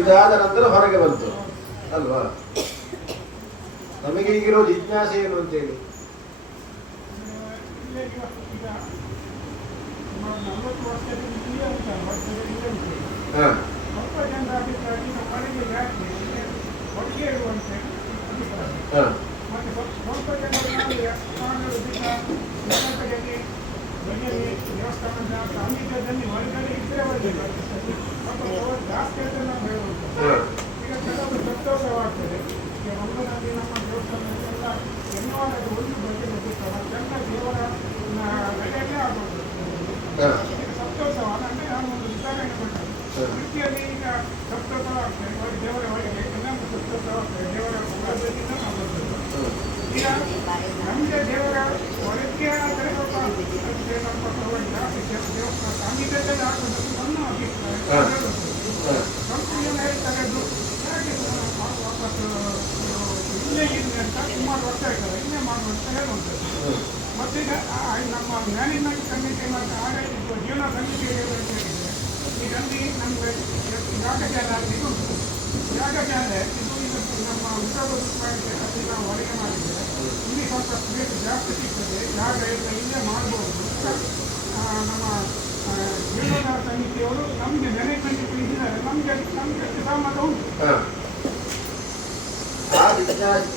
ಇದಾದ ನಂತರ ಹೊರಗೆ ಬಂತು ಅಲ್ವಾ. ನಮಗೆ ಈಗಿರೋ ಜಿಜ್ಞಾಸೆ ಏನು ಅಂತೇಳಿ ನಮಗೆ ದೇವರ ಒಳಗೆ ಆದರೆ ಸಾಂಗೀತ್ಯದಲ್ಲಿ ಆಗೋದು ನನ್ನ ಅಭಿಪ್ರಾಯ. ಸಂಪೂರ್ಣ ಹೇಳ್ತಾರದು ಹೇಗೆ ವಾಪಸ್ಸು ಇಲ್ಲೇ ಇರಲಿ ಅಂತ ಸುಮಾರು ವರ್ಷ ಆಯ್ತದೆ, ಇಲ್ಲೇ ಮಾಡುವಂತ ಹೇಳುವಂಥದ್ದು. ಮತ್ತೀಗ ನಮ್ಮ ಮ್ಯಾನೇಜ್ಮೆಂಟ್ ಕಮಿಟಿ ಮತ್ತು ಆಡಳಿತ ಜೀವನ ಸಮಿತಿ ಹೇಳಿದ್ರೆ ಇದರಲ್ಲಿ ನಮಗೆ ಯಾಗಶಾಲೆ ಆಗಲಿಕ್ಕೆ ಉಂಟು. ಯಾಗಶಾಲೆ ಇದು ನಮ್ಮ ಉತ್ತರ ಅದನ್ನು ನಾವು ಹೊರಗೆ ಮಾಡಿದರೆ ಇಲ್ಲಿ ಸ್ವಲ್ಪ ಸ್ಪೇಸ್ ಜಾಸ್ತಿ ಸಿಗ್ತದೆ, ಜಾಗ ಎಲ್ಲ ಇಲ್ಲೇ ಮಾಡ್ಬೋದು ಅಂತ ನಮ್ಮ ಜೀವನ ಸಮಿತಿಯವರು ನಮಗೆ ಮ್ಯಾನೇಜ್ಮೆಂಟ್ ತಿಳಿಸಿದ್ದಾರೆ. ನಮಗೆ ಸಹಮತ ಉಂಟು.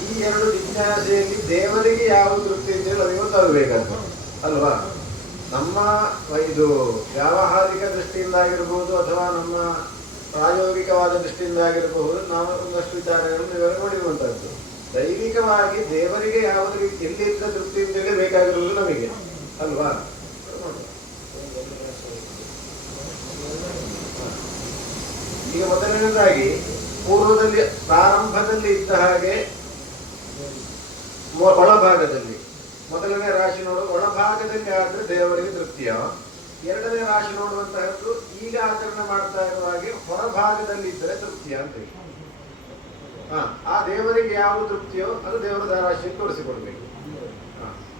ಈ ಎರಡು ಜಿಜ್ಞಾಸೆಯಲ್ಲಿ ದೇವರಿಗೆ ಯಾವ ತೃಪ್ತಿ ಅಂತೇಳಿ ನಮಗೆ ಗೊತ್ತಾಗಬೇಕಂತ ಅಲ್ವಾ. ನಮ್ಮ ಇದು ವ್ಯಾವಹಾರಿಕ ದೃಷ್ಟಿಯಿಂದಾಗಿರ್ಬೋದು ಅಥವಾ ನಮ್ಮ ಪ್ರಾಯೋಗಿಕವಾದ ದೃಷ್ಟಿಯಿಂದಾಗಿರಬಹುದು, ನಾವು ಒಂದಷ್ಟು ವಿಚಾರಗಳನ್ನು ಇವರು ನೋಡಿರುವಂತಹದ್ದು. ದೈವಿಕವಾಗಿ ದೇವರಿಗೆ ಯಾವುದೇ ಎಲ್ಲಿಂದ ತೃಪ್ತಿ ಅಂತೇಳಿ ಬೇಕಾಗಿರುವುದು ನಮಗೆ ಅಲ್ವಾ. ಈಗ ಮೊದಲನೇದಾಗಿ ಪೂರ್ವದಲ್ಲಿ ಪ್ರಾರಂಭದಲ್ಲಿ ಇದ್ದ ಹಾಗೆ ಒಳಭಾಗದಲ್ಲಿ ಮೊದಲನೇ ರಾಶಿ ನೋಡುವ ಒಳಭಾಗದಲ್ಲಿ ಆದ್ರೆ ದೇವರಿಗೆ ತೃಪ್ತಿಯ, ಎರಡನೇ ರಾಶಿ ನೋಡುವಂತಹದ್ದು ಈಗ ಆಚರಣೆ ಮಾಡ್ತಾ ಇರುವ ಹಾಗೆ ಹೊರಭಾಗದಲ್ಲಿ ಇದ್ದರೆ ತೃಪ್ತಿಯ ಅಂತ ಹೇಳಿ. ಆ ದೇವರಿಗೆ ಯಾವ ತೃಪ್ತಿಯೋ ಅದು ದೇವರ ರಾಶಿಯನ್ನು ತೋರಿಸಿಕೊಡ್ಬೇಕು.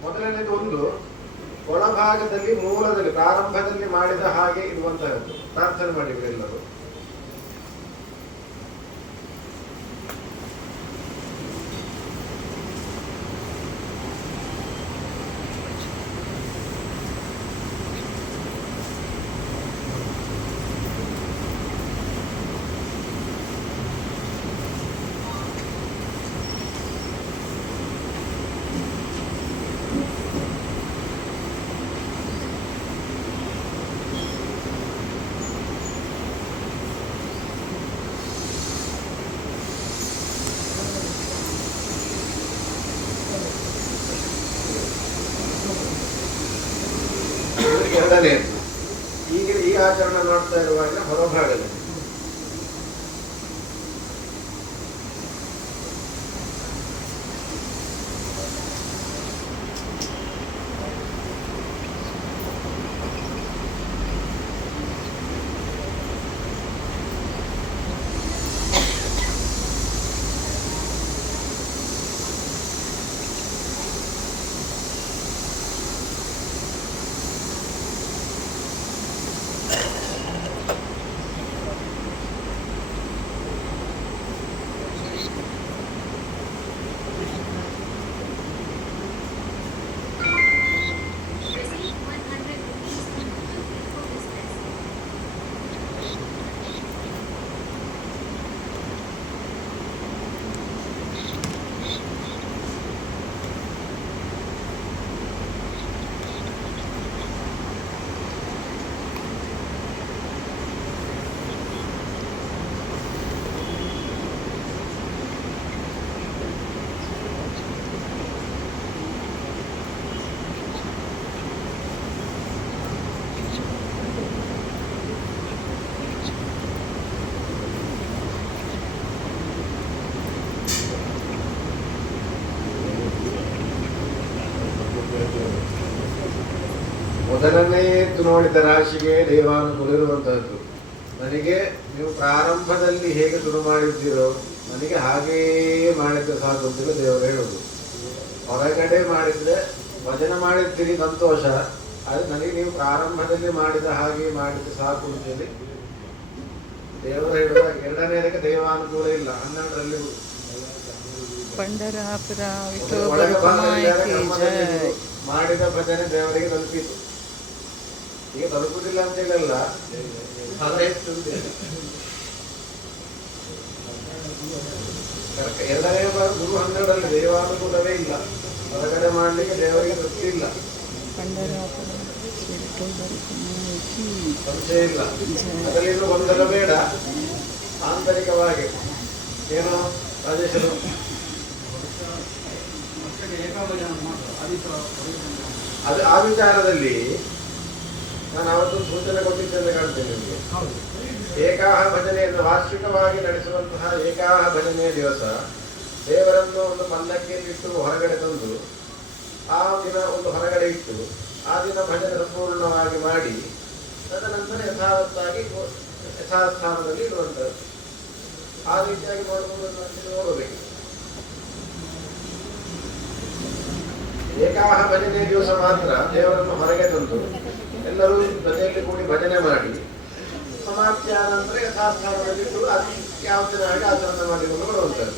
ಮೊದಲನೇದು ಒಂದು ಒಳಭಾಗದಲ್ಲಿ ಮೂಲದಲ್ಲಿ ಪ್ರಾರಂಭದಲ್ಲಿ ಮಾಡಿದ ಹಾಗೆ ಇರುವಂತಹದ್ದು. ಪ್ರಾರ್ಥನೆ ಮಾಡಿದ್ರು ಎಲ್ಲರೂ. ಎರಡನೇ ಈಗ ಈ ಆಚರಣೆ ಮಾಡ್ತಾ ಇರುವಾಗ ಹೊರಭಾಗದಲ್ಲಿ ಮೊದಲನೇ ನೋಡಿದ ರಾಶಿಗೆ ದೇವಾನುಕೂಲ ಇರುವಂತಹದ್ದು. ನನಗೆ ನೀವು ಪ್ರಾರಂಭದಲ್ಲಿ ಹೇಗೆ ಶುರು ಮಾಡಿದ್ದೀರೋ ನನಗೆ ಹಾಗೆಯೇ ಮಾಡಿದ್ರೆ ಸಾಕು ಅಂತೇಳಿ ದೇವರು ಹೇಳುವುದು. ಹೊರಗಡೆ ಮಾಡಿದ್ರೆ ಭಜನೆ ಮಾಡಿರ್ತೀರಿ ಸಂತೋಷ, ಆದರೆ ನನಗೆ ನೀವು ಪ್ರಾರಂಭದಲ್ಲಿ ಮಾಡಿದ ಹಾಗೆ ಮಾಡಿದ್ರೆ ಸಾಕು ಅಂತೇಳಿ ದೇವರು ಹೇಳುವಾಗ ಎರಡನೇದಕ್ಕೆ ದೇವಾನುಕೂಲ ಇಲ್ಲ, 12ರಲ್ಲಿ ಪಂಡರಾಪುರ ಒಳಗೆ ವಿಠೋಬ ಭಾಗದಲ್ಲಿ ಕಿ ನಮ್ಮಲ್ಲಿ ಜೈ. ಮಾಡಿದ ಭಜನೆ ದೇವರಿಗೆ ತಲುಪಿತು. ಈಗ ತಲುಪುದಿಲ್ಲ ಅಂತ ಹೇಳಲ್ಲ, ಫಲ ಹೆಚ್ಚು ಅಂತ ಹೇಳಿ. ಎರಡನೇ ಗುರು 12ರಲ್ಲಿ ದೇವಾನುಕೂಲವೇ ಇಲ್ಲ, ಹೊರಗಡೆ ಮಾಡಲಿಕ್ಕೆ ದೇವರಿಗೆ ತೃಪ್ತಿ ಇಲ್ಲ, ಪಂಡರಾಪುರ ಶ್ರೀ ವಿಠೋಬ ಕಿ ಸಂಶಯ ಇಲ್ಲ. ಅದರಲ್ಲಿ ಗೊಂದಲ ಬೇಡ. ಆಂತರಿಕವಾಗಿ ಏನು ರಾಜೇಶರು ಅದು ಆ ವಿಚಾರದಲ್ಲಿ ನಾನು ಅವತ್ತು ಸೂಚನೆ ಕೊಟ್ಟಿದ್ದೇನೆ ಕಾಣ್ತೇನೆ ನಿಮಗೆ. ಏಕಾಹ ಭಜನೆಯನ್ನು ವಾರ್ಷಿಕವಾಗಿ ನಡೆಸುವಂತಹ ಏಕಾಹ ಭಜನೆಯ ದಿವಸ ದೇವರನ್ನು ಒಂದು ಪಲ್ಲಕ್ಕಿಯಲ್ಲಿಟ್ಟು ಹೊರಗಡೆ ತಂದು ಆ ದಿನ ಒಂದು ಹೊರಗಡೆ ಇಟ್ಟು ಆ ದಿನ ಭಜನೆ ಸಂಪೂರ್ಣವಾಗಿ ಮಾಡಿ ತದನಂತರ ಯಥಾವತ್ತಾಗಿ ಯಥಾಸ್ಥಾನದಲ್ಲಿ ಇಡುವಂಥದ್ದು. ಆ ರೀತಿಯಾಗಿ ನೋಡಬೇಕು. ಏಕಾಹ ಭಜನೆ ದಿವಸ ಮಾತ್ರ ದೇವರನ್ನು ಹೊರಗೆ ತಂದು ಎಲ್ಲರೂ ಜೊತೆಯಲ್ಲಿ ಕೂಡಿ ಭಜನೆ ಮಾಡಿ ಸಮಾಪ್ತಿಯ ನಂತರ ಯಥಾಸ್ಥಾನದಲ್ಲಿಟ್ಟು ಅದು ಯಾವ ದಿನ ಹಾಗೆ ಆಚರಣೆ ಮಾಡಿಕೊಂಡು ಬರುವಂಥದ್ದು.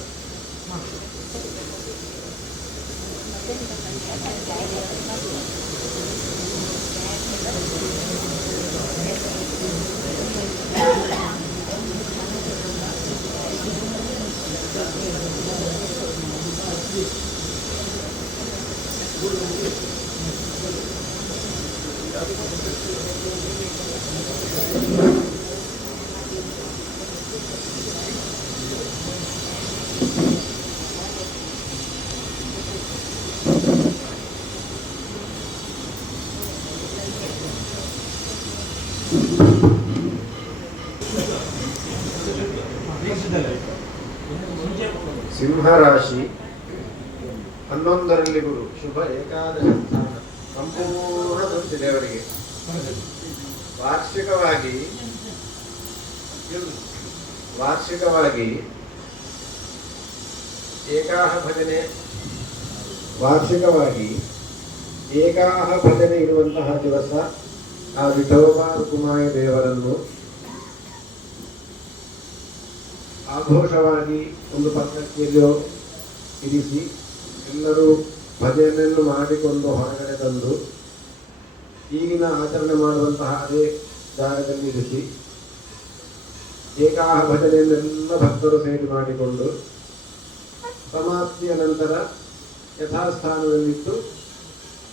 ಸಿಂಹರಾಶಿ 11ರಲ್ಲಿ ಗುರು, ಶುಭ ಏಕಾದಶ ಸ್ಥಾನ, ಸಂಪೂರ್ಣ ತೃಪ್ತಿ ದೇವರಿಗೆ. ವಾರ್ಷಿಕವಾಗಿ ಏಕಾಹ ಭಜನೆ ಇರುವಂತಹ ದಿವಸ ಆ ವಿಠೋಬ ರುಕುಮಾಯಿ ದೇವರನ್ನು ಆಘೋಷವಾಗಿ ಒಂದು ಪಲ್ಲಕ್ಕಿಯಲ್ಲೋ ಇರಿಸಿ ಎಲ್ಲರೂ ಭಜನೆಯನ್ನು ಮಾಡಿಕೊಂಡು ಹೊರಗಡೆ ತಂದು ಈಗಿನ ಆಚರಣೆ ಮಾಡುವಂತಹ ಅದೇ ಜಾಗದಲ್ಲಿ ಇರಿಸಿ ಏಕಾಹ ಭಜನೆಯನ್ನೆಲ್ಲ ಭಕ್ತರು ಸೇರಿ ಮಾಡಿಕೊಂಡು ಸಮಾಪ್ತಿಯ ನಂತರ ಯಥಾಸ್ಥಾನದಲ್ಲಿಟ್ಟು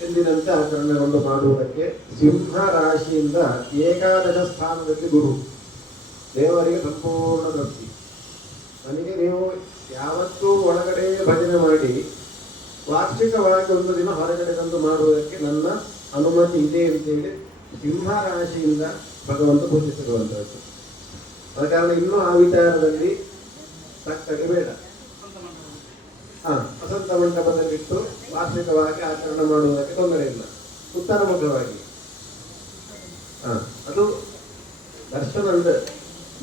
ಎಂದಿನಂತೆ ಆಚರಣೆಗೊಂಡು ಮಾಡುವುದಕ್ಕೆ ಸಿಂಹ ರಾಶಿಯಿಂದ ಏಕಾದಶ ಸ್ಥಾನದಲ್ಲಿ ಗುರು ದೇವರಿಗೆ ಸಂಪೂರ್ಣ ತೃಪ್ತಿ. ನನಗೆ ನೀವು ಯಾವತ್ತೂ ಒಳಗಡೆ ಭಜನೆ ಮಾಡಿ ವಾರ್ಷಿಕವಾಗಿ ಒಂದು ದಿನ ಹೊರಗಡೆ ತಂದು ಮಾಡುವುದಕ್ಕೆ ನನ್ನ ಅನುಮತಿ ಇದೆ ಅಂತೇಳಿ ಸಿಂಹ ರಾಶಿಯಿಂದ ಭಗವಂತ ಪೂಜಿಸಿರುವಂಥದ್ದು. ಆದ ಕಾರಣ ಇನ್ನೂ ಆ ವಿಚಾರದಲ್ಲಿ ತಕ್ಕಗೆ ಬೇಡ. ವಸಂತ ಮಂಟಪದಲ್ಲಿಟ್ಟು ವಾರ್ಷಿಕವಾಗಿ ಆಚರಣೆ ಮಾಡುವುದಕ್ಕೆ ತೊಂದರೆ ಇಲ್ಲ, ಉತ್ತರ ಮುಖವಾಗಿ. ಅದು ದರ್ಶನ ಅಂದ್ರೆ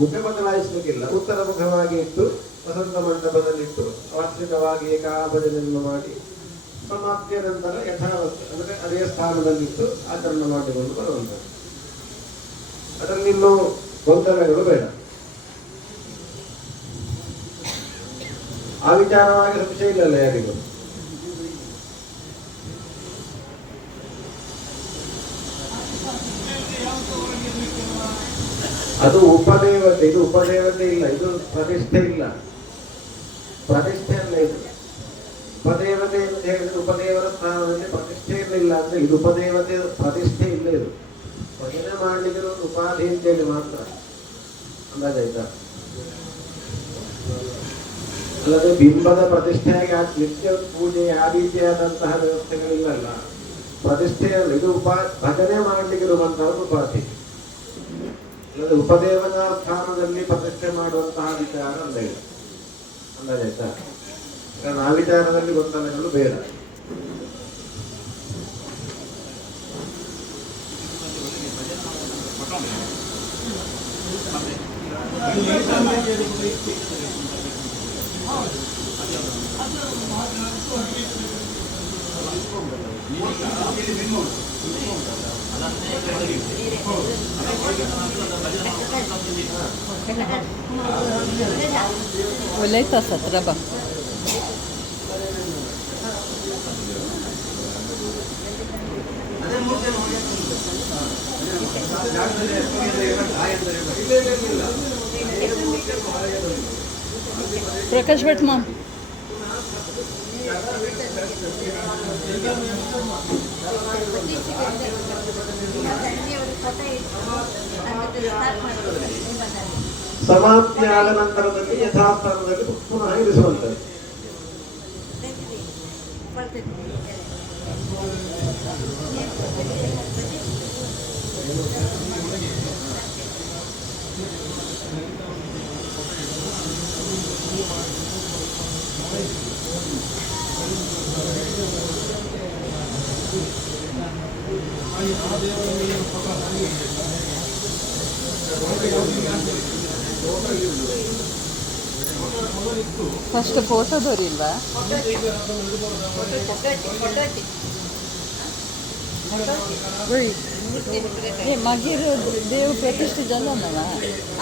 ಮುಖ ಬದಲಾಯಿಸಲಿಕ್ಕಿಲ್ಲ, ಉತ್ತರ ಮುಖವಾಗಿ ಇಟ್ಟು ವಸಂತ ಮಂಟಪದಲ್ಲಿಟ್ಟು ವಾರ್ಷಿಕವಾಗಿ ಏಕಾಭಜನೆಯನ್ನು ಮಾಡಿ ಸಮಾಪ್ತಿಯ ನಂತರ ಯಥಾವತ್ ಅಂದರೆ ಅದೇ ಸ್ಥಾನದಲ್ಲಿಟ್ಟು ಆಚರಣೆ ಮಾಡಿಕೊಂಡು ಬರುವಂಥದ್ದು. ಅದರಲ್ಲಿ ಇನ್ನೂ ಗೊಂದಲಗಳು ಬೇಡ. ಆ ವಿಚಾರವಾಗಿ ಸಂಶಯ ಇಲ್ಲಲ್ಲ ಯಾರಿಗೂ. ಅದು ಉಪದೇವತೆ, ಇದು ಉಪದೇವತೆ ಇಲ್ಲ, ಇದು ಪ್ರತಿಷ್ಠೆ ಇಲ್ಲ. ಪ್ರತಿಷ್ಠೆ ಅಲ್ಲ ಇದು. ಉಪದೇವತೆ ಅಂತ ಹೇಳಿದ್ರೆ ಉಪದೇವರ ಸ್ಥಾನದಲ್ಲಿ ಪ್ರತಿಷ್ಠೆ ಇರಲಿಲ್ಲ ಅಂದ್ರೆ ಇದು ಉಪದೇವತೆ ಪ್ರತಿಷ್ಠೆ ಇಲ್ಲ. ಇದು ಭಜನೆ ಮಾಡ್ಲಿಕ್ಕೆ ಒಂದು ಉಪಾಧಿ ಅಂತೇಳಿ ಮಾತ್ರ ಅಂದಾಜಾಯ್ತಾ. ಅಲ್ಲದೆ ಬಿಂಬದ ಪ್ರತಿಷ್ಠೆಯಾಗಿ ನಿತ್ಯ ಪೂಜೆ ಆ ರೀತಿಯಾದಂತಹ ವ್ಯವಸ್ಥೆಗಳಿಲ್ಲಲ್ಲ. ಪ್ರತಿಷ್ಠೆ ಅಲ್ಲ ಇದು. ಭಜನೆ ಮಾಡ್ಲಿಕ್ಕೆ ಇರುವಂತಹ ಉಪಾಧಿ. ಅಲ್ಲದೆ ಉಪದೇವನ ಸ್ಥಾನದಲ್ಲಿ ಪ್ರತಿಷ್ಠೆ ಮಾಡುವಂತಹ ವಿಚಾರ ಅಲ್ಲ ಇದು ಅಂದಾಜಾಯ್ತಾ. ಕಾರಣ ಆ ವಿಚಾರದಲ್ಲಿ ಗೊಂದಲಗಳು ಬೇಡ. उलयता सतरा बा प्रकाश भट मॉम ಸಮಾಪ್ತಿ ಆದ ನಂತರದಲ್ಲಿ ಯಥಾಸ್ಥಾನದಲ್ಲಿ ಪುನಃ ಇರಿಸುವಂಥದ್ದು. ಫಸ್ಟ್ ಫೋಟೋ ದೊರಿಲ್ವಾ हे मागीर देव प्रतिश्ठे जालो ना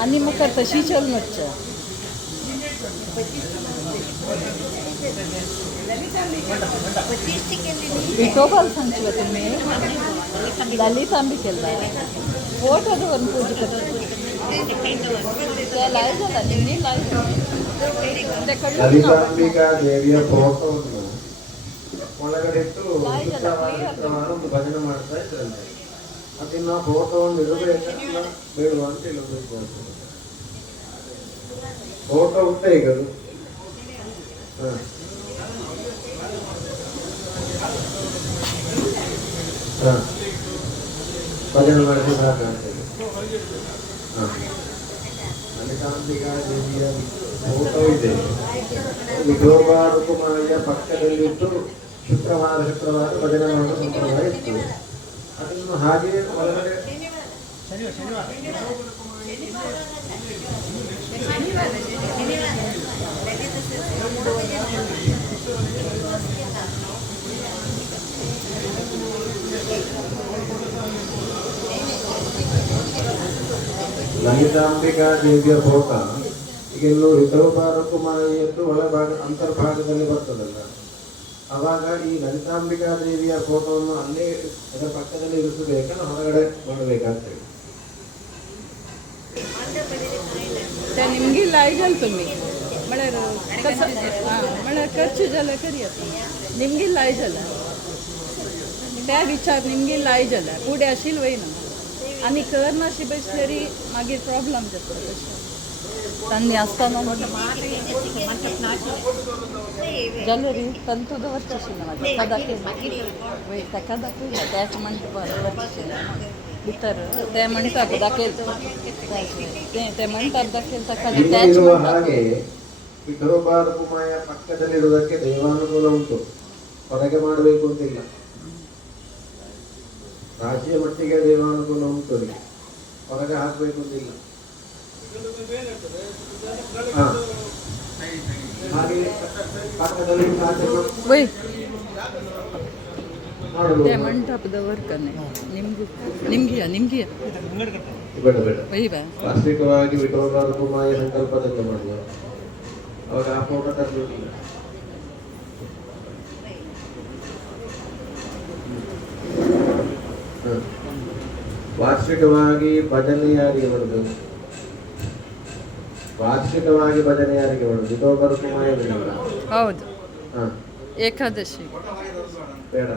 आनी म्हाका तशी चल मातशें विठोबाल सांगची तुमी ललित आंबी केला फोटो दवरून पूजा करता ते लाय जाला निन्नी लाय ते कळलं ಲಲಿತಾಂಬಿಕಾ ದೇವಿಯ ಫೋಟೋವನ್ನು ಒಳಗಡೆ ಇಟ್ಟು ಒಂದು ಭಜನೆ ಮಾಡ್ತಾ ಇದ್ರಂತೆ. ಅದನ್ನ ನಾವು ಫೋಟೋವನ್ನು ಇಡಬೇಕಲ್ಲ ಬೇಡುವ ಅಂತ ಹೇಳಬೇಕು. ಫೋಟೋ ಉಂಟೆ ಈಗ ಅದು ಭಜನೆ ಮಾಡಿದ್ರೆ ಸಾಕಾಗ್ತದೆ. ಲಲಿತಾಂಬಿಕಾ ದೇವಿಯ ಫೋಟೋ ಇದೆ. ವಿಠೋಬಾ ರುಕುಮಾಯಿಯ ಪಕ್ಕದಲ್ಲಿಟ್ಟು ಶುಕ್ರವಾರ ಭಜನೆ ಮಾಡುವ ಸಂಪ್ರದಾಯ ಇತ್ತು. ಅದನ್ನು ಹಾಗೆ ಒಳಗಡೆ ಲಲಿತಾಂಬಿಕಾ ದೇವಿಯ ಫೋಟೋ ಈಗ ಇನ್ನು ವಿಠೋಬಾ ರುಕುಮಾಯಿಯದ್ದು ಒಳಭಾಗ ಅಂತರ್ಭಾಗದಲ್ಲಿ ಬರ್ತದಲ್ಲ, ಅವಾಗ ಈ ಲಲಿತಾಂಬಿಕಾ ದೇವಿಯ ಫೋಟೋವನ್ನು ಅಲ್ಲೇ ಅದರ ಪಕ್ಕದಲ್ಲಿ ಇರಿಸಬೇಕಲ್ಲ ಹೊರಗಡೆ ಮಾಡಬೇಕಾಗ್ತದೆ. निमगी लायजल तुम्ही म्हळ्यार म्हळ्यार खर्च जाल्यार करया निमगी लाय जाल्यार त्या विचार निमगी लाय जाल्यार फुडें आशिल्ली वयना आनी करनाशी बसल्यार मागीर प्रॉब्लम जाता तशें तांणी आसतना जाल्यार तंतू दवरचेशिल्लें म्हाजें ताका दाखयलें वय ताका दाखयलें त्याच मंडपार दवरचेशिल्लें भितर ते म्हणटा दाखयलें ते म्हणटात दाखयलें ताका ಇಲ್ಲಿರುವ ಹಾಗೆ ವಿಠೋಬಾ ರುಕುಮಾಯಿಯ ಪಕ್ಕದಲ್ಲಿರುವುದಕ್ಕೆ ದೈವಾನುಕೂಲ ಉಂಟು, ಹೊರಗೆ ಮಾಡಬೇಕು ಅಂತಿಲ್ಲ. ರಾಶಿಯ ಮಟ್ಟಿಗೆ ದೈವಾನುಕೂಲ ಉಂಟು, ಹೊರಗೆ ಹಾಕಬೇಕು ಅಂತಿಲ್ಲ. ಹಾಗೆ ಪಕ್ಕದಲ್ಲಿ वय ते मंಟಪದವರ ಕನೆ ನಿಮ್ಗಿಯ ಬೇಡ ಬೇಡ ವೈ ಬಾ ವಾಸ್ತವಿಕವಾಗಿ ವಿಠೋಬಾ ರುಕುಮಾಯಿಯ ಸಂಕಲ್ಪದಲ್ಲಿ ಮಾಡುವ ಅವಾಗ ಆ ಫೋಟೋ ತರಲಿಲ್ಲ. ವಾರ್ಷಿಕವಾಗಿ ಭಜನೆ ಯಾರಿಗೆ ಮಾಡುದು? ವಾರ್ಷಿಕವಾಗಿ ಭಜನೆ ಯಾರಿಗೆ ಮಾಡುದು? ವಿಠೋಬಾ ರುಕುಮಾಯಿಯ ಹೌದು ಏಕಾದಶಿ ಬೇಡ.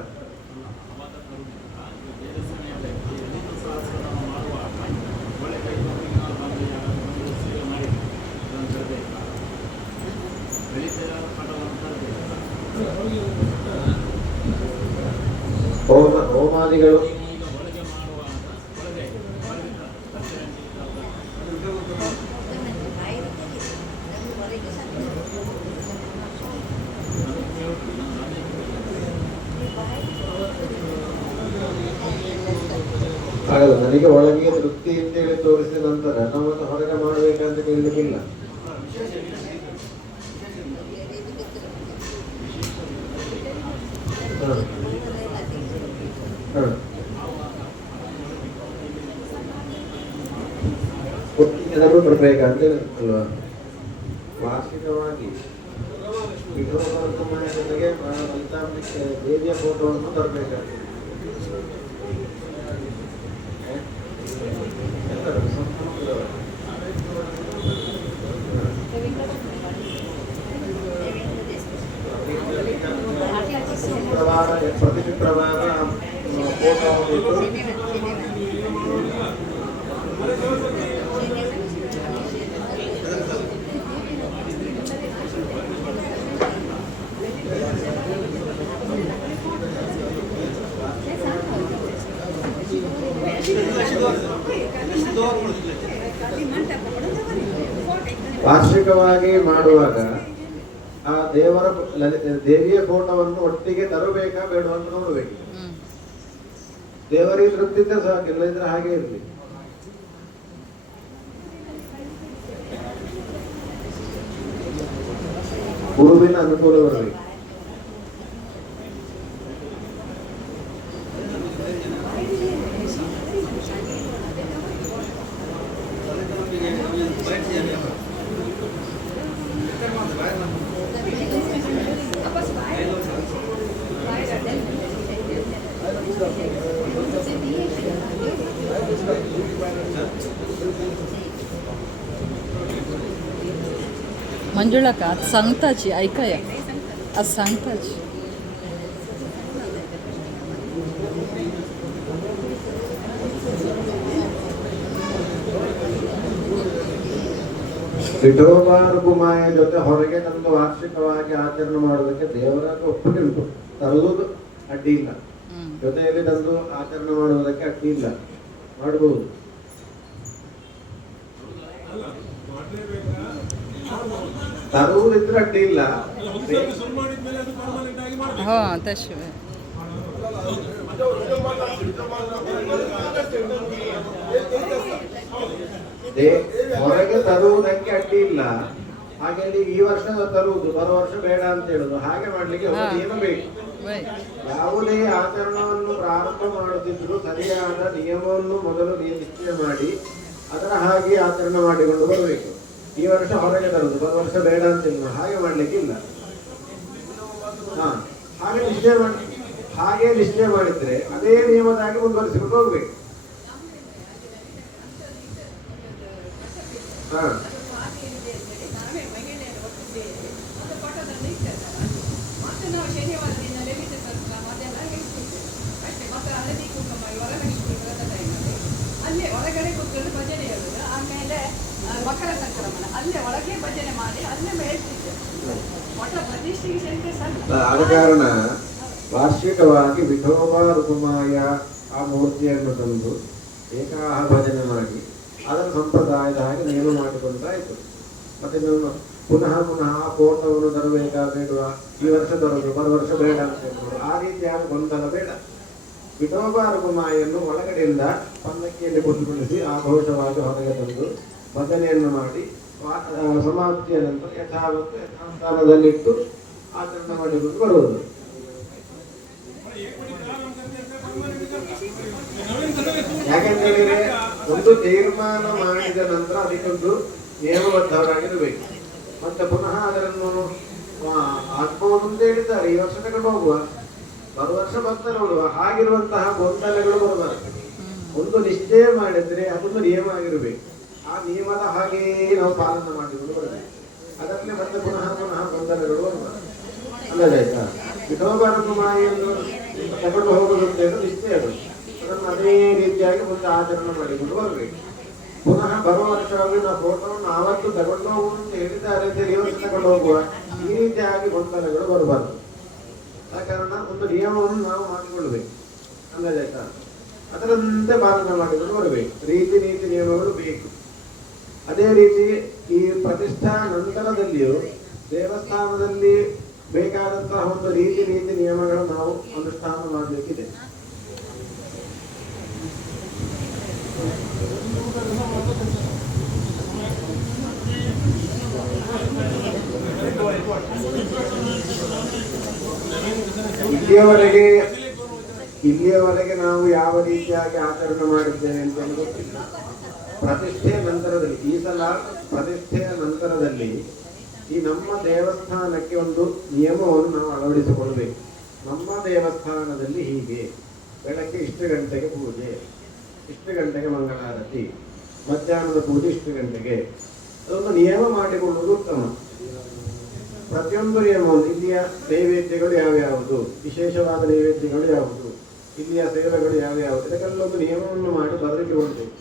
ಹೋಮಾದಿಗಳು ಆಗಲ್ಲ. ನನಗೆ ಒಳಗೆ ತೃಪ್ತಿ ಅಂತೇಳಿ ತೋರಿಸಿದ ನಂತರ ನಾವು ಹೊರಗೆ ಮಾಡಬೇಕಂತ ಕೇಳಲಿಕ್ಕಿಲ್ಲ. ಎಲ್ಲರೂ ಬರಬೇಕಂತ ಅಲ್ವಾ? ವಾರ್ಷಿಕವಾಗಿ ವಿಠೋಬರ ಕುಮಾರ ಜೊತೆಗೆ ಫಲಿತಾಂಶಕ್ಕೆ ದೇವಿಯ ಫೋಟೋವನ್ನು ತರಬೇಕಾಗ್ತದೆ. ಎಲ್ಲರೂ ಶುಕ್ರವಾರ ಪ್ರತಿ ಶುಕ್ರವಾರ ಫೋಟೋ ವಾರ್ಷಿಕವಾಗಿ ಮಾಡುವಾಗ ಆ ದೇವಿಯ ಫೋಟೋವನ್ನು ಒಟ್ಟಿಗೆ ತರಬೇಕಾ ಬೇಡ ಅಂತ ನೋಡ್ಬೇಕು. ದೇವರಿಗೆ ತೃಪ್ತಿ ಇದ್ದರೆ ಸಾಕು, ಇಲ್ಲದಿದ್ರೆ ಹಾಗೆ ಇರಲಿ. ಗುರುವಿನ ಅನುಕೂಲ ಬರಬೇಕು. मंजुळा का आज सांगताची ऐकाया, आज सांगताची. ವಿಠೋಬಾ ರುಕುಮಾಯ ಜೊತೆ ಹೊರಗೆ ತಂದು ವಾರ್ಷಿಕವಾಗಿ ಆಚರಣೆ ಮಾಡೋದಕ್ಕೆ ದೇವರ ಒಪ್ಪಿಗೆ ಉಂಟು. ತರುವುದು ಅಡ್ಡಿ ಇಲ್ಲ, ಜೊತೆಯಲ್ಲಿ ತಂದು ಆಚರಣೆ ಮಾಡುವುದಕ್ಕೆ ಅಡ್ಡಿ ಇಲ್ಲ, ಮಾಡಬಹುದು. ತರುವುದಿದ್ರೆ ಅಡ್ಡಿ ಇಲ್ಲ. हो तशी ಹೊರಗೆ ತರುವುದಕ್ಕೆ ಅಡ್ಡಿ ಇಲ್ಲ. ಹಾಗೆ ಈ ವರ್ಷ ತರುವುದು ಬರುವ ವರ್ಷ ಬೇಡ ಅಂತ ಹೇಳುದು, ಹಾಗೆ ಮಾಡ್ಲಿಕ್ಕೆ ಏನು ಬೇಕು. ಯಾವುದೇ ಆಚರಣವನ್ನು ಪ್ರಾರಂಭ ಮಾಡುತ್ತಿದ್ರು ಸರಿಯಾದ ನಿಯಮವನ್ನು ಮೊದಲು ನಿಶ್ಚಯ ಮಾಡಿ ಅದರ ಹಾಗೆ ಆಚರಣೆ ಮಾಡಿಕೊಂಡು ಬರಬೇಕು. ಈ ವರ್ಷ ಹೊರಗೆ ತರುವುದು ಬರುವ ವರ್ಷ ಬೇಡ ಅಂತ ಹಾಗೆ ಮಾಡ್ಲಿಕ್ಕೆ ಇಲ್ಲ. ಹಾಗೆ ನಿಶ್ಚಯ ಮಾಡಿದ್ರೆ ಅದೇ ನಿಯಮದಾಗಿ ಮುಂದುವರಿಸಿಕೊಂಡು ಹೋಗ್ಬೇಕು. ಅಲ್ಲೇ ಒಳಗಡೆ ಕೂತ್ಕೊಂಡು ಭಜನೆ ಹೇಳುದು, ಆಮೇಲೆ ಮಕರ ಸಂಕ್ರಮಣ ಅಲ್ಲೇ ಒಳಗೆ ಭಜನೆ ಮಾಡಿ ಅಲ್ಲೇ ಹೇಳ್ತಿದ್ದೆ. ಆದ ಕಾರಣ ವಾರ್ಷಿಕವಾಗಿ ವಿಠೋಬಾ ರುಕುಮಾಯ ಆ ಮೂರ್ತಿಯನ್ನು ತಂದು ಏಕಾಹ ಭಜನೆ ಮಾಡಿ ಅದರ ಸಂಪ್ರದಾಯದ ಹಾಗೆ ನಿಯಮ ಮಾಡಿಕೊಂಡಾಯ್ತು. ಮತ್ತೆ ನೀವು ಪುನಃ ಆ ಫೋಟೋವನ್ನು ತರಬೇಕಾ ಬೇಡುವ, ಈ ವರ್ಷ ತರೋದು ಬರುವ ವರ್ಷ ಬೇಡ ಅಂತ ಹೇಳ್ಬೋದು. ಆ ರೀತಿಯಾದ ಗೊಂದಲ ಬೇಡ. ವಿಠೋಬಾ ರುಕುಮಾಯನ್ನು ಒಳಗಡೆಯಿಂದ ಪಲ್ಲಕ್ಕಿಯಲ್ಲಿ ಕುಳಿತುಕೊಳ್ಳಿಸಿ ಆಘೋಷವಾಗಿ ಹೊರಗೆ ತಂದು ಭಜನೆಯನ್ನು ಮಾಡಿ ಸಮಾಪ್ತಿಯ ನಂತರ ಯಥಾಸ್ಥಾನದಲ್ಲಿಟ್ಟು ಆಚರಣೆ ಮಾಡಿಕೊಂಡು ಬರುವುದು. ಯಾಕೆಂತೇಳಿದ್ರೆ ಒಂದು ತೀರ್ಮಾನ ಮಾಡಿದ ನಂತರ ಅದಕ್ಕೊಂದು ನಿಯಮಬದ್ಧವರಾಗಿರಬೇಕು. ಮತ್ತೆ ಪುನಃ ಅದನ್ನು ಹಾಕ್ಬಹುದು ಅಂತ ಹೇಳಿದ್ದಾರೆ. ಈ ವರ್ಷ ತಗೊಂಡು ಹೋಗುವ, ಬರುವ ವರ್ಷ ಭಕ್ತ ನೋಡುವ, ಹಾಗಿರುವಂತಹ ಗೊಂದಲಗಳು ಬರಬಾರದು. ಒಂದು ನಿಶ್ಚಯ ಮಾಡಿದ್ರೆ ಅದೊಂದು ನಿಯಮ ಆಗಿರಬೇಕು. ಆ ನಿಯಮದ ಹಾಗೆಯೇ ನಾವು ಪಾಲನೆ ಮಾಡಿಕೊಂಡು ಬರಬೇಕು. ಅದರಲ್ಲಿ ಮತ್ತೆ ಪುನಃ ಗೊಂದಲಗಳು ಬರಬಾರದು. ಅಲ್ಲದಾಯ್ತಾ? ವಿಠೋಬಾ ರುಕುಮಾಯಿಯನ್ನು ತಗೊಂಡು ಹೋಗುವುದು ಅಂತ ಹೇಳಿ ನಿಶ್ಚಯ ಅದು. ಅದನ್ನು ಅದೇ ರೀತಿಯಾಗಿ ಮುಂದೆ ಆಚರಣೆ ಮಾಡಿಕೊಂಡು ಬರಬೇಕು. ಪುನಃ ಬರುವ ವರ್ಷವಾಗಿ ನಾವು ಫೋಟೋವನ್ನು ಆವತ್ತು ತಗೊಂಡು ಹೋಗುವುದು ಅಂತ ಹೇಳಿದ್ದಾರೆ ಅಂತ ಈ ವರ್ಷ ತಗೊಂಡು ಹೋಗುವ, ಈ ರೀತಿಯಾಗಿ ಗೊಂದಲಗಳು ಬರಬಾರದು. ಆ ಕಾರಣ ಒಂದು ನಿಯಮವನ್ನು ನಾವು ಮಾಡಿಕೊಳ್ಳಬೇಕು. ಅಲ್ಲದಾಯ್ತಾ? ಅದರಂತೆ ಪಾಲನೆ ಮಾಡಿಕೊಂಡು ಬರಬೇಕು. ರೀತಿ ನೀತಿ ನಿಯಮಗಳು ಬೇಕು. ಅದೇ ರೀತಿ ಈ ಪ್ರತಿಷ್ಠಾ ನಂತರದಲ್ಲಿಯೂ ದೇವಸ್ಥಾನದಲ್ಲಿ ಬೇಕಾದಂತಹ ಒಂದು ರೀತಿ ನೀತಿ ನಿಯಮಗಳು ನಾವು ಅನುಷ್ಠಾನ ಮಾಡಬೇಕಿದೆ. ಇಲ್ಲಿಯವರೆಗೆ ನಾವು ಯಾವ ರೀತಿಯಾಗಿ ಆಚರಣೆ ಮಾಡಿದ್ದೇವೆ ಅಂತ ಗೊತ್ತಿಲ್ಲ. ಪ್ರತಿಷ್ಠೆಯ ನಂತರದಲ್ಲಿ ಈ ಸಲ ಪ್ರತಿಷ್ಠೆಯ ನಂತರದಲ್ಲಿ ಈ ನಮ್ಮ ದೇವಸ್ಥಾನಕ್ಕೆ ಒಂದು ನಿಯಮವನ್ನು ನಾವು ಅಳವಡಿಸಿಕೊಳ್ಬೇಕು. ನಮ್ಮ ದೇವಸ್ಥಾನದಲ್ಲಿ ಹೀಗೆ ಬೆಳಗ್ಗೆ ಇಷ್ಟು ಗಂಟೆಗೆ ಪೂಜೆ, ಇಷ್ಟು ಗಂಟೆಗೆ ಮಂಗಳಾರತಿ, ಮಧ್ಯಾಹ್ನದ ಪೂಜೆ ಇಷ್ಟು ಗಂಟೆಗೆ, ಅದೊಂದು ನಿಯಮ ಮಾಡಿಕೊಳ್ಳುವುದು ಉತ್ತಮ. ಪ್ರತಿಯೊಂದು ನಿಯಮವನ್ನು ಇಲ್ಲಿಯ ನೈವೇದ್ಯಗಳು ಯಾವ್ಯಾವುದು, ವಿಶೇಷವಾದ ನೈವೇದ್ಯಗಳು ಯಾವುದು, ಇಲ್ಲಿಯ ಸೇವೆಗಳು ಯಾವ್ಯಾವುದು, ಇದಕ್ಕೆಲ್ಲೊಂದು ನಿಯಮವನ್ನು ಮಾಡಿ ಬರೆದಿಟ್ಟುಕೊಳ್ಬೇಕು.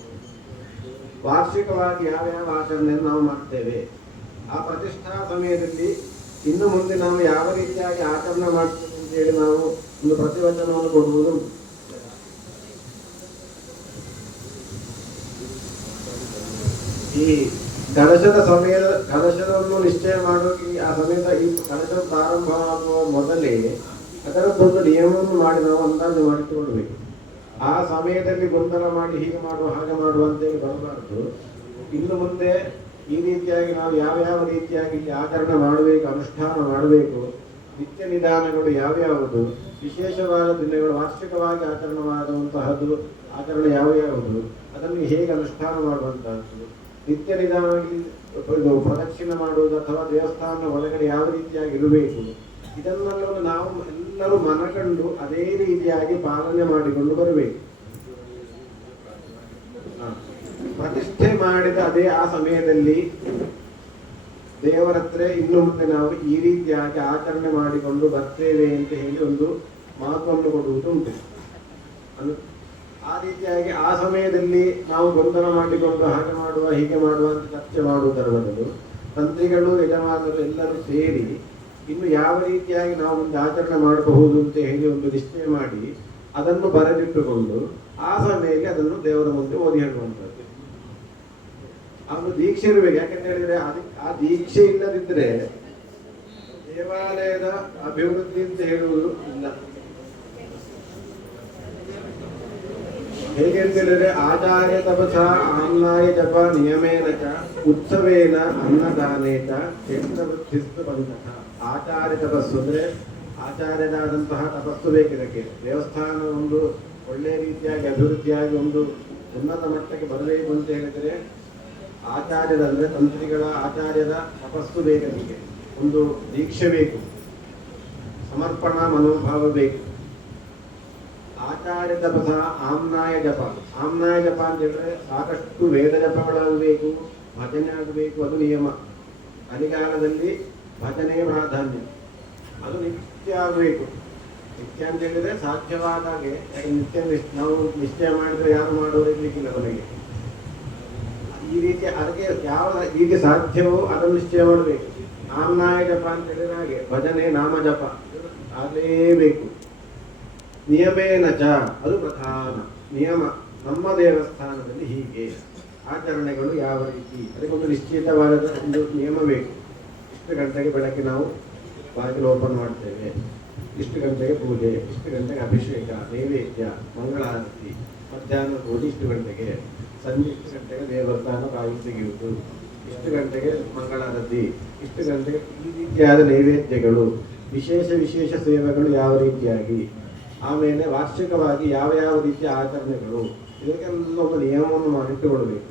ವಾರ್ಷಿಕವಾಗಿ ಯಾವ್ಯಾವ ಆಚರಣೆಯನ್ನು ನಾವು ಮಾಡ್ತೇವೆ, ಆ ಪ್ರತಿಷ್ಠಾ ಸಮಯದಲ್ಲಿ ಇನ್ನು ಮುಂದೆ ನಾವು ಯಾವ ರೀತಿಯಾಗಿ ಆಚರಣೆ ಮಾಡ್ತೇವೆ ಅಂತೇಳಿ ನಾವು ಒಂದು ಪ್ರತಿವಚನವನ್ನು ಕೊಡುವುದು. ಈ ಕಲಶವನ್ನು ನಿಶ್ಚಯ ಮಾಡೋಕೆ ಆ ಸಮಯದ ಈ ಕಲಶ ಪ್ರಾರಂಭವಾಗುವ ಮೊದಲೇ ಅದರದ್ದೊಂದು ನಿಯಮವನ್ನು ಮಾಡಿ ನಾವು ಅಂದಾಜು ಮಾಡಿಟ್ಟುಕೊಳ್ಬೇಕು. ಆ ಸಮಯದಲ್ಲಿ ಗೊಂದಲ ಮಾಡಿ ಹೀಗೆ ಮಾಡುವ ಹಾಗೆ ಮಾಡುವ ಅಂತೇಳಿ ಬರಬಾರದು. ಇನ್ನು ಮುಂದೆ ಈ ರೀತಿಯಾಗಿ ನಾವು ಯಾವ ರೀತಿಯಾಗಿ ಇಲ್ಲಿ ಆಚರಣೆ ಮಾಡಬೇಕು, ಅನುಷ್ಠಾನ ಮಾಡಬೇಕು, ನಿತ್ಯ ನಿಧಾನಗಳು ಯಾವ್ಯಾವುದು, ವಿಶೇಷವಾದ ದಿನಗಳು ವಾರ್ಷಿಕವಾಗಿ ಆಚರಣೆವಾಗುವಂತಹದ್ದು ಆಚರಣೆ ಯಾವ್ಯಾವುದು, ಅದನ್ನು ಹೇಗೆ ಅನುಷ್ಠಾನ ಮಾಡುವಂತಹದ್ದು, ನಿತ್ಯ ನಿಧಾನವಾಗಿ ಪ್ರದಕ್ಷಿಣೆ ಮಾಡುವುದು ಅಥವಾ ದೇವಸ್ಥಾನ ಒಳಗಡೆ ಯಾವ ರೀತಿಯಾಗಿ ಇರಬೇಕು, ಇದನ್ನೆಲ್ಲ ನಾವು ಎಲ್ಲರೂ ಮನಗಂಡು ಅದೇ ರೀತಿಯಾಗಿ ಪಾಲನೆ ಮಾಡಿಕೊಂಡು ಬರಬೇಕು. ಪ್ರತಿಷ್ಠೆ ಮಾಡಿದ ಅದೇ ಆ ಸಮಯದಲ್ಲಿ ದೇವರ ಹತ್ರ ಇನ್ನು ಮುಂದೆ ನಾವು ಈ ರೀತಿಯಾಗಿ ಆಚರಣೆ ಮಾಡಿಕೊಂಡು ಬರ್ತೇವೆ ಅಂತ ಹೇಳಿ ಒಂದು ಮಾತನ್ನು ಕೊಡುವುದು ಉಂಟು. ಆ ರೀತಿಯಾಗಿ ಆ ಸಮಯದಲ್ಲಿ ನಾವು ಗೊಂದಲ ಮಾಡಿಕೊಂಡು ಹಾಗೆ ಮಾಡುವ ಹೀಗೆ ಮಾಡುವ ಅಂತ ಚರ್ಚೆ ಮಾಡುವುದರ ಬದಲು ತಂತ್ರಿಗಳು ಯಜಮಾನರು ಎಲ್ಲರೂ ಸೇರಿ ಇನ್ನು ಯಾವ ರೀತಿಯಾಗಿ ನಾವು ಒಂದು ಆಚರಣೆ ಮಾಡಬಹುದು ಅಂತ ಹೇಳಿ ಒಂದು ನಿಶ್ಚಯ ಮಾಡಿ ಅದನ್ನು ಬರೆದಿಟ್ಟುಕೊಂಡು ಆ ಸಮಯದಲ್ಲಿ ಅದನ್ನು ದೇವರ ಮುಂದೆ ಓದಿ ಹೇಳುವಂಥದ್ದು. ಅವನು ದೀಕ್ಷೆ ಇರಬೇಕು. ಯಾಕಂತ ಹೇಳಿದ್ರೆ ಆ ದೀಕ್ಷೆ ಇಲ್ಲದಿದ್ರೆ ದೇವಾಲಯದ ಅಭಿವೃದ್ಧಿ ಅಂತ ಹೇಳುವುದು ಇಲ್ಲ. ಹೇಗೆ ಅಂತ ಹೇಳಿದ್ರೆ ಆಚಾರ್ಯ ತಪಸ ಆಮ್ನಾಯ ಜಪ ನಿಯಮೇನ ಚ ಉತ್ಸವೇನ ಅನ್ನದಾನೇತ ಕ್ಷೇತ್ರವೃದ್ಧಿಸ್ತು ಬಂಧಕ. ಆಚಾರ್ಯ ತಪಸ್ಸು ಅಂದ್ರೆ ಆಚಾರ್ಯದಾದಂತಹ ತಪಸ್ಸು ಬೇಕಿದಕ್ಕೆ. ದೇವಸ್ಥಾನ ಒಂದು ಒಳ್ಳೆಯ ರೀತಿಯಾಗಿ ಅಭಿವೃದ್ಧಿಯಾಗಿ ಒಂದು ಉನ್ನತ ಮಟ್ಟಕ್ಕೆ ಬರಬೇಕು ಅಂತ ಹೇಳಿದ್ರೆ ಆಚಾರ್ಯದ ಅಂದ್ರೆ ತಂತ್ರಿಗಳ ಆಚಾರ್ಯದ ತಪಸ್ಸು ಬೇಕನಿಗೆ, ಒಂದು ದೀಕ್ಷೆ ಬೇಕು, ಸಮರ್ಪಣಾ ಮನೋಭಾವ ಬೇಕು. ಆಚಾರ್ಯ ತಪಸ ಆಮ್ನಾಯ ಜಪ. ಆಮ್ನಾಯ ಜಪ ಅಂತ ಹೇಳಿದ್ರೆ ಸಾಕಷ್ಟು ವೇದ ಜಪಗಳಾಗಬೇಕು, ಭಜನೆ ಆಗಬೇಕು, ಅದು ನಿಯಮ. ಕಲಿಗಾಲದಲ್ಲಿ ಭಜನೆ ಪ್ರಾಧಾನ್ಯ, ಅದು ನಿತ್ಯ ಆಗಬೇಕು. ನಿತ್ಯ ಅಂತ ಹೇಳಿದ್ರೆ ಸಾಧ್ಯವಾದಾಗೆ, ನಿತ್ಯ ನಾವು ನಿಶ್ಚಯ ಮಾಡಿದ್ರೆ ಯಾರು ಮಾಡೋರು ಇರ್ಲಿಕ್ಕಿಲ್ಲ ಕೊನೆಗೆ. ಈ ರೀತಿ ಅದಕ್ಕೆ ಯಾವ ರೀತಿ ಸಾಧ್ಯವೋ ಅದನ್ನು ನಿಶ್ಚಯ ಮಾಡಬೇಕು. ಆಮ್ನಾಯ ಜಪ ಅಂತ ಹೇಳಿದ್ರೆ ಹಾಗೆ ಭಜನೆ ನಾಮ ಜಪ ಆಗಲೇಬೇಕು. ನಿಯಮೇನ ಚ, ಅದು ಪ್ರಧಾನ ನಿಯಮ. ನಮ್ಮ ದೇವಸ್ಥಾನದಲ್ಲಿ ಹೀಗೆ ಆಚರಣೆಗಳು ಯಾವ ರೀತಿ, ಅದಕ್ಕೊಂದು ನಿಶ್ಚಿತವಾದ ಒಂದು ನಿಯಮ ಬೇಕು. ಇಷ್ಟು ಗಂಟೆಗೆ ಬೆಳಗ್ಗೆ ನಾವು ಬಾಗಿಲು ಓಪನ್ ಮಾಡ್ತೇವೆ, ಇಷ್ಟು ಗಂಟೆಗೆ ಪೂಜೆ, ಇಷ್ಟು ಗಂಟೆಗೆ ಅಭಿಷೇಕ, ನೈವೇದ್ಯ, ಮಂಗಳಾರತಿ, ಮಧ್ಯಾಹ್ನ ಪೂಜೆ ಇಷ್ಟು ಗಂಟೆಗೆ, ಸಂಜೆ ಇಷ್ಟು ಗಂಟೆಗೆ ದೇವಸ್ಥಾನ ಬಾಗಿಲು ತೆಗೆಯುವುದು, ಇಷ್ಟು ಗಂಟೆಗೆ ಮಂಗಳಾರತಿ, ಇಷ್ಟು ಗಂಟೆಗೆ ಈ ರೀತಿಯಾದ ನೈವೇದ್ಯಗಳು, ವಿಶೇಷ ಸೇವೆಗಳು ಯಾವ ರೀತಿಯಾಗಿ, ಆಮೇಲೆ ವಾರ್ಷಿಕವಾಗಿ ಯಾವ ರೀತಿಯ ಆಚರಣೆಗಳು, ಇದಕ್ಕೆಲ್ಲ ಒಂದು ನಿಯಮವನ್ನು ಮಾಡಿಟ್ಟುಕೊಳ್ಬೇಕು.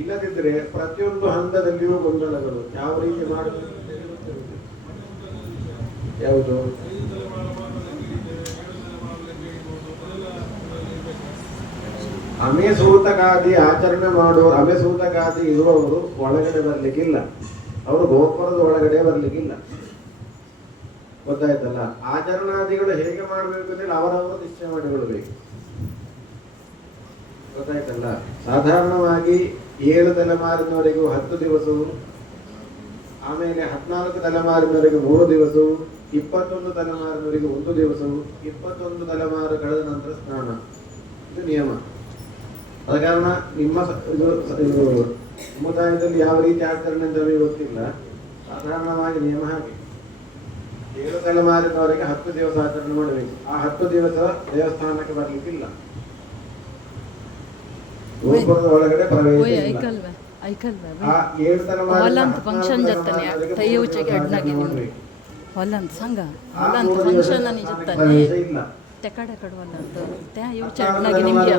ಇಲ್ಲದಿದ್ದರೆ ಪ್ರತಿಯೊಂದು ಹಂತದಲ್ಲಿಯೂ ಗೊಂದಲಗಳು. ಯಾವ ರೀತಿ ಮಾಡಬೇಕು ಯಾವುದು ಅಮೆಸೂತಕಾದಿ ಆಚರಣೆ ಮಾಡುವವರು, ಅಮೆಸೂತಕಾದಿ ಇರುವವರು ಒಳಗಡೆ ಬರ್ಲಿಕ್ಕಿಲ್ಲ, ಅವರು ಗೋಪುರದ ಒಳಗಡೆ ಬರ್ಲಿಕ್ಕಿಲ್ಲ. ಗೊತ್ತಾಯ್ತಲ್ಲ? ಆಚರಣಾದಿಗಳು ಹೇಗೆ ಮಾಡಬೇಕು ಅಂತೇಳಿ ಅವರವರು ನಿಶ್ಚಯ ಮಾಡಿಕೊಳ್ಬೇಕು. ಗೊತ್ತಾಯ್ತಲ್ಲ? ಸಾಧಾರಣವಾಗಿ 7 ತಲೆಮಾರಿನವರೆಗೂ 10 ದಿವಸವು, ಆಮೇಲೆ 14 ತಲೆಮಾರಿನವರೆಗೂ 3 ದಿವಸವು, 21 ತಲೆಮಾರಿನವರೆಗೂ 1 ದಿವಸವು, 21 ತಲೆಮಾರು ಕಳೆದ ನಂತರ ಸ್ನಾನ. ಇದು ನಿಯಮ. ಆದ ಕಾರಣ ನಿಮ್ಮ ಇದು ಸಮುದಾಯದಲ್ಲಿ ಯಾವ ರೀತಿ ಆಚರಣೆ ಅಂತ ನಮಗೆ ಗೊತ್ತಿಲ್ಲ. ಸಾಧಾರಣವಾಗಿ ನಿಯಮ ಹಾಗೆ 7 ತಲೆಮಾರಿನವರೆಗೆ 10 ದಿವಸ ಆಚರಣೆ ಮಾಡಬೇಕು. ಆ 10 ದಿವಸ ದೇವಸ್ಥಾನಕ್ಕೆ ಬರ್ಲಿಕ್ಕಿಲ್ಲ, ಗೋಪುರದ ಒಳಗಡೆ ಪ್ರವೇಶ ಇಲ್ಲ. ಆ 7 ಹೊಲಂತ ಫಂಕ್ಷನ್ ಜತ್ತನೆ ತಯ್ಯುಚೆಗೆ ಅಡ್ನಾಗೆ ಹೊಲಂತ ಸಂಘ ಹೊಲಂತ ಫಂಕ್ಷನ್ ani ಜತ್ತನೆ ತೆಕಡೆ ಕಡವಲ್ಲ ಅಂತ ತ್ಯಾ ಯುಚೆ ಅಡ್ನಾಗೆ ನಿಮಗೆ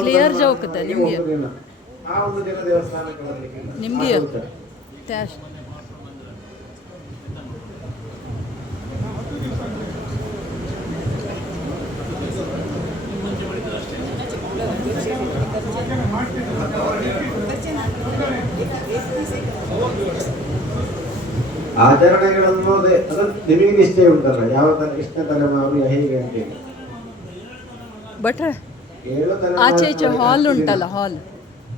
ಕ್ಲಿಯರ್ ಜೋಕತೆ ನಿಮಗೆ ಆ ಒಂದು ದಿನ ದೇವಸ್ಥಾನಕ್ಕೆ ಬರಲಿಕ್ಕೆ ನಿಮ್ಗೆ ತ್ಯಾಶ್ 10 ದಿವಸ ಆಚರಣೆಗಳನ್ನು ಅದು ನಿಮಗೆ ನಿಶ್ಚಯ ಉಂಟಲ್ಲ, ಯಾವ ಇಷ್ಟ ತಲೆಮಾರು ಹೇಗೆ ಅಂತೇಳಿ. ಭಟ್ರೆ ಆಚೆ ಈಚೆ ಹಾಲ್ ಉಂಟಲ್ಲ,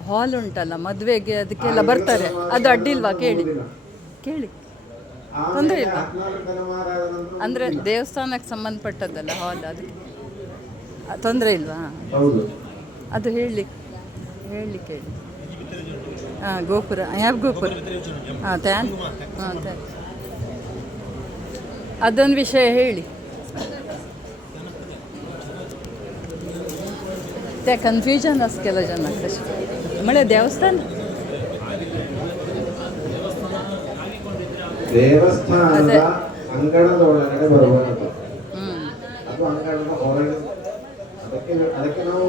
ಹಾಲ್ ಉಂಟಲ್ಲ ಮದುವೆಗೆ ಅದಕ್ಕೆಲ್ಲ ಬರ್ತಾರೆ, ಅದು ಅಡ್ಡಿಲ್ವಾ? ಕೇಳಿ ತೊಂದರೆ ಇಲ್ಲ ಅಂದರೆ ದೇವಸ್ಥಾನಕ್ಕೆ ಸಂಬಂಧಪಟ್ಟದ್ದಲ್ಲ ಹಾಲ್, ಅದಕ್ಕೆ ತೊಂದರೆ ಇಲ್ವಾ? ಅದು ಹೇಳಿ ಹೇಳಿ. ಹಾಂ ಗೋಪುರ, ಯಾವ ಗೋಪುರ? ಹಾಂ ಥ್ಯಾಂಕ್ ಅದೊಂದು ವಿಷಯ ಹೇಳಿ. त्या कन्फ्युजन केलं जन कशी म्हळे देवस्थान ದೇವಸ್ಥಾನದ ಅಂಗಣದ ಒಳಗಡೆ ಬರುವಂಥದ್ದು. ಅದು ಅಂಗಣದ ಹೊರಗೆ, ಅದಕ್ಕೆ ನಾವು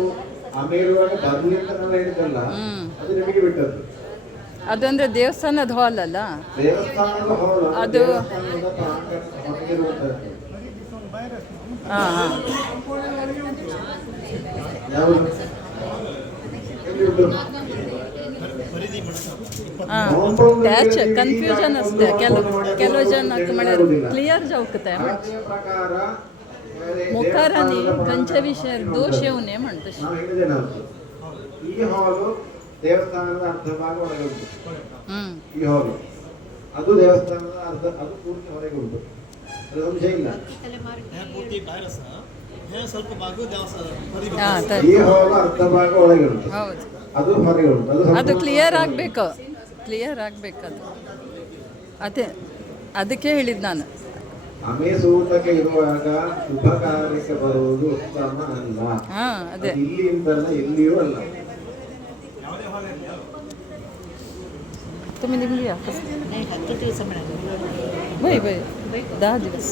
ಆಮೇಲೆ ಬರ್ಲಿ ಅಂತ ನಾವು ಹೇಳಿದ್ದಲ್ಲ, ಅದು ನಿಮಗೆ ಬಿಟ್ಟದ್ದು. ಅದು ಅಂದ್ರೆ ದೇವಸ್ಥಾನದ ಹಾಲ್ ಅಲ್ಲ, ದೇವಸ್ಥಾನದ ಹಾಲ್ ಅದು ಹಾಂ त्याच कन्फ्युजन असते. ಕೆಲವು ಜನ क्लिअर जावकते मुखारांनी खंयच्या विशयार दोष येऊ नये म्हणटा. ಈ ಹಾಲು ದೇವಸ್ಥಾನದ ಅರ್ಧ ಭಾಗ ಒಳಗೆ ಉಂಟು. ಈ ಹಾಲು ಅದು ದೇವಸ್ಥಾನದ ಅರ್ಧ, ಅದು ಪೂರ್ತಿ ಹೊರಗೆ ಉಂಟು, ಅದು ಸಂಶಯ ಇಲ್ಲ. ಈ ಹಾಲು ಅರ್ಧ ಭಾಗ ಒಳಗೆ ಉಂಟು, ಅದು ಹೊರಗೆ ಉಂಟು. ಅದು ಕ್ಲಿಯರ್ ಆಗಬೇಕು ಅದು. ಅದಕ್ಕೆ ಹೇಳಿದ್ದು ನಾನು, ಅಮೇಸೂತಕ್ಕೆ ಇರುವಾಗ ಶುಭ ಕಾರ್ಯಕ್ಕೆ ಬರುವುದು ಉತ್ತಮ ಅಲ್ಲ. ಅದೇ ಇಲ್ಲಿ ಅಂತಲ್ಲ, ಎಲ್ಲಿಯೂ ಅಲ್ಲ. तुम्ही निघून या. नाही 10 दिवस म्हणाले. बाई 10 दिवस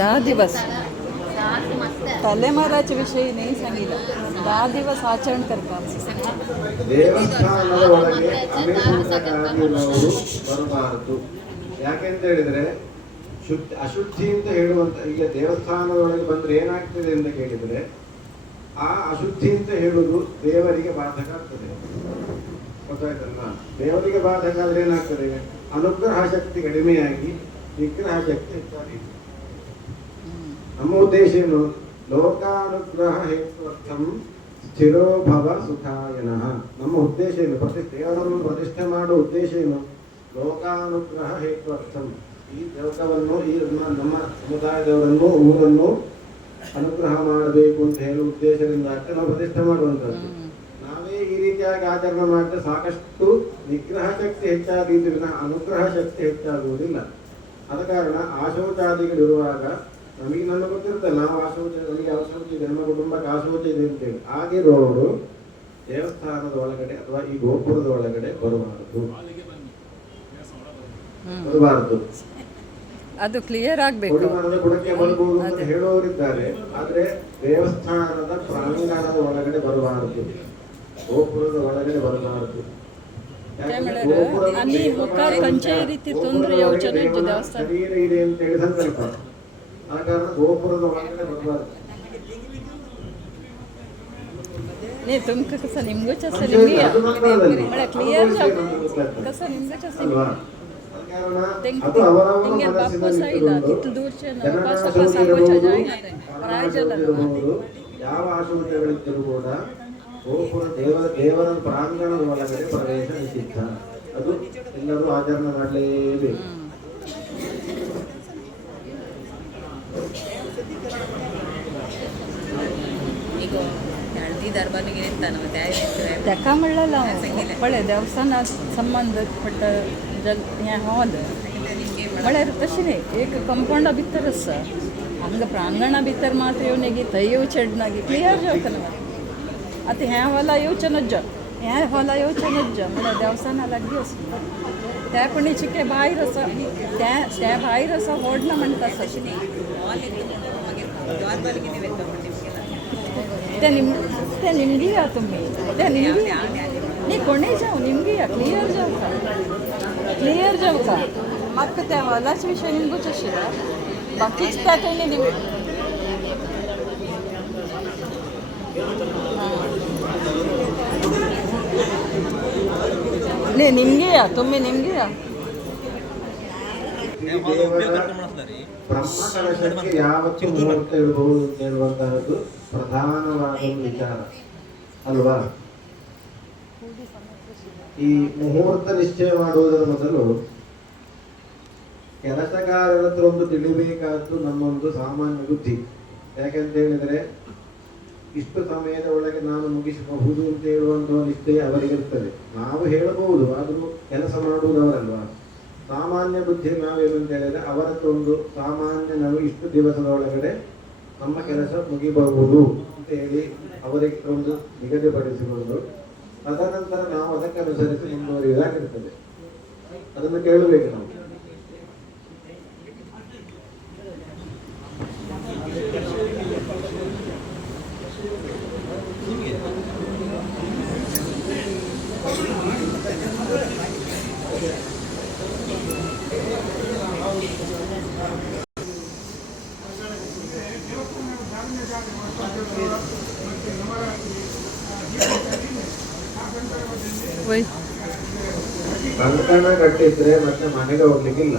10 दिवस ತಲೆಮಾರಾಚೆ ವಿಷಯ ನೇ ಸಂಗೀತ 10 ದಿವಸ ಆಚರಣೆ करतात. ದೇವಸ್ಥಾನದ ಒಳಗೆ ಅಮೇಸೂತಕಾರಿಯವರು ಬರಬಾರದು. ಯಾಕೆಂತ ಹೇಳಿದ್ರೆ ಅಶುದ್ಧಿ ಅಂತ ಹೇಳುವಂತ, ಈಗ ದೇವಸ್ಥಾನದ ಒಳಗೆ ಬಂದ್ರೆ ಏನಾಗ್ತದೆ ಅಂತ ಕೇಳಿದ್ರೆ, ಆ ಅಶುದ್ಧಿ ಅಂತ ಹೇಳುವುದು ದೇವರಿಗೆ ಬಾಧಕ ಆಗ್ತದೆ. ಗೊತ್ತಾಯ್ತಲ್ಲ? ದೇವರಿಗೆ ಬಾಧಕ ಆದ್ರೆ ಏನಾಗ್ತದೆ? ಅನುಗ್ರಹ ಶಕ್ತಿ ಕಡಿಮೆಯಾಗಿ ನಿಗ್ರಹ ಶಕ್ತಿ ಹೆಚ್ಚಾಗಿ. ನಮ್ಮ ಉದ್ದೇಶ ಏನು? ಲೋಕಾನುಗ್ರಹ ಹೇತ್ವರ್ಥಂ ಸ್ಥಿರೋಭವ ಸುಖಾಯನಃ. ನಮ್ಮ ಉದ್ದೇಶ ಏನು? ದೇವರನ್ನು ಪ್ರತಿಷ್ಠೆ ಮಾಡುವ ಉದ್ದೇಶ ಏನು? ಲೋಕಾನುಗ್ರಹ ಹೇತ್ವರ್ಥಂ. ಈ ಲೋಕವನ್ನು, ಈ ನಮ್ಮ ಸಮುದಾಯದವರನ್ನು, ಊರನ್ನು ಅನುಗ್ರಹ ಮಾಡಬೇಕು ಅಂತ ಹೇಳುವ ಉದ್ದೇಶದಿಂದ ನಾವು ಪ್ರತಿಷ್ಠೆ ಮಾಡುವಂಥದ್ದು. ನಾವೇ ಈ ರೀತಿಯಾಗಿ ಆಚರಣೆ ಮಾಡಿದ್ರೆ ಸಾಕಷ್ಟು ನಿಗ್ರಹ ಶಕ್ತಿ ಹೆಚ್ಚಾಗಿದ್ದರಿಂದ ಅನುಗ್ರಹ ಶಕ್ತಿ ಹೆಚ್ಚಾಗುವುದಿಲ್ಲ. ಆದ ಕಾರಣ ಆಶೌಚಾದಿಗಳಿರುವಾಗ ನನಗೆ ಗೊತ್ತಿರ್ತಲ್ಲ, ನಾವು ನಮಗೆ ಆಶೌಚ ಇದೆ, ನಮ್ಮ ಕುಟುಂಬಕ್ಕೆ ಆಶೌಚ ಇದೆ ಅಂತೇಳಿ, ಆಗಿರೋರು ದೇವಸ್ಥಾನದ ಒಳಗಡೆ ಅಥವಾ ಈ ಗೋಪುರದ ಒಳಗಡೆ ಬರಬಾರದು. ಅದು ಕ್ಲಿಯರ್ ಆಗಬೇಕು. ಮರದ ಗುಣಕ್ಕೆ ಬರ್ಬೋದು ಅಂತ ಹೇಳೋರಿದ್ದಾರೆ, ಆದ್ರೆ ದೇವಸ್ಥಾನದ ಪ್ರಾಂಗಣದ ಒಳಗಡೆ ಬರಬಾರದು, ಗೋಪುರದ ಒಳಗಡೆ ಬರಬಾರದು. ಶರೀರ ಇದೆ ಅಂತ ಹೇಳಿ ಸಂಕಲ್ಪ, ಆ ಕಾರಣ ಗೋಪುರದ ಒಳಗಡೆ ಬರಬಾರದು. तुमचं कसं निमगच असं निमगी मला क्लिअर कसं निमगच असं तेंगे बाप्पा साईला किती दूरचे पाच सांगोच्या जायना रायजला ಯಾವ ಆಶೋಚನೆಗಳಿದ್ದರೂ ಕೂಡ ಗೋಪುರ ದೇವರ ಪ್ರಾಂಗಣದ ಒಳಗಡೆ ಪ್ರವೇಶ ನಿಷಿದ್ಧ. ಅದು ಎಲ್ಲರೂ ಆಚರಣೆ ಮಾಡಲೇಬೇಕು. त्याका म्हणलेला पळय देवस्थाना संबंधपट्ट हें हॉल म्हळ्यार तशें न्ही, एक कंपाउंडा भितर आसा, हांगा प्रांगणा भितर मात येवनेगी थंय येवचें नागी, क्लियर जावचें ना. आतां ह्या हॉला येवचें नज, ह्या हॉला येवचें नज म्हळ्यार देवस्थाना लागीं आसा. त्या पणीचे भायर आसा, त्या भायर आसा व्हड ना म्हणटा. ते निमगी या तुम्ही ते निमगी नाही कोणी जाऊ निमगी या क्लियर जाऊ का मग त्या वालाच विषय निघूच आशिल्ला बाकीच त्या काही निम नाही निमगी या तुम्ही निमगी या ಈ ದೇವರ ಬ್ರಹ್ಮ ಕಲಶಕ್ಕೆ ಯಾವತ್ತು ಮುಹೂರ್ತ ಇಡಬಹುದು ಅಂತ ಹೇಳುವಂತಹದ್ದು ಪ್ರಧಾನವಾದ ಒಂದು ವಿಚಾರ ಅಲ್ವಾ. ಈ ಮುಹೂರ್ತ ನಿಶ್ಚಯ ಮಾಡುವುದರ ಮೊದಲು ಕೆಲಸಗಾರರ ಹತ್ರ ಒಂದು ತಿಳಿಬೇಕಾದ್ದು ನಮ್ಮೊಂದು ಸಾಮಾನ್ಯ ಬುದ್ಧಿ. ಯಾಕೆಂತ ಹೇಳಿದರೆ ಇಷ್ಟು ಸಮಯದ ಒಳಗೆ ನಾನು ಮುಗಿಸಬಹುದು ಅಂತ ಹೇಳುವಂತಹ ನಿಶ್ಚಯ ಅವರಿಗಿರ್ತದೆ. ನಾವು ಹೇಳಬಹುದು, ಆದರೂ ಕೆಲಸ ಮಾಡುವುದು ಅವರಲ್ವಾ. ಸಾಮಾನ್ಯ ಬುದ್ಧಿ ನಾವೇನು ಅಂತ ಹೇಳಿದ್ರೆ ಅವರ ಹತ್ರ ಒಂದು ಸಾಮಾನ್ಯ ನಾವು ಇಷ್ಟು ದಿವಸದ ಒಳಗಡೆ ನಮ್ಮ ಕೆಲಸ ಮುಗಿಬಹುದು ಅಂತ ಹೇಳಿ ಅವರಿಗೆ ಒಂದು ನಿಗದಿಪಡಿಸಿಕೊಂಡು ತದನಂತರ ನಾವು ಅದಕ್ಕೆ ಅನುಸರಿಸಿ ಮುಂದುವರಿಯುವುದಾಗಿರ್ತದೆ. ಅದನ್ನು ಕೇಳಬೇಕು ನಾವು. ಕಂಕಣ ಕಟ್ಟಿದ್ರೆ ಮತ್ತೆ ಮನೆಗೆ ಹೋಗ್ಲಿಕ್ಕಿಲ್ಲ.